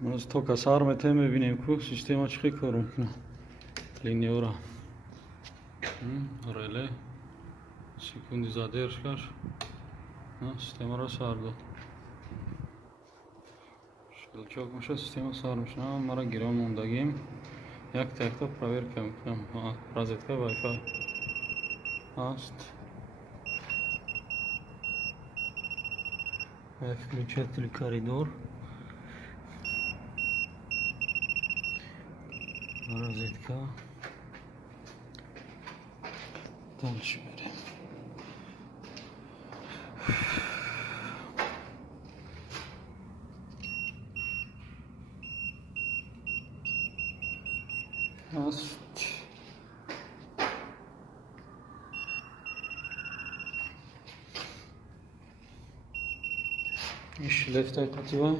ما تو کسر مته میبینیم که سیستم چی کار میکنه لینیورا ریله سکوندی زادرش کار سیستم را ساردو شلچوک میشه سیستم سار میشه ما را گیران موندگیم یک تکتا پراویر کم رازتکا وای فای هست включатель коридор розетка дальше берем هست این شلفت های قطیبه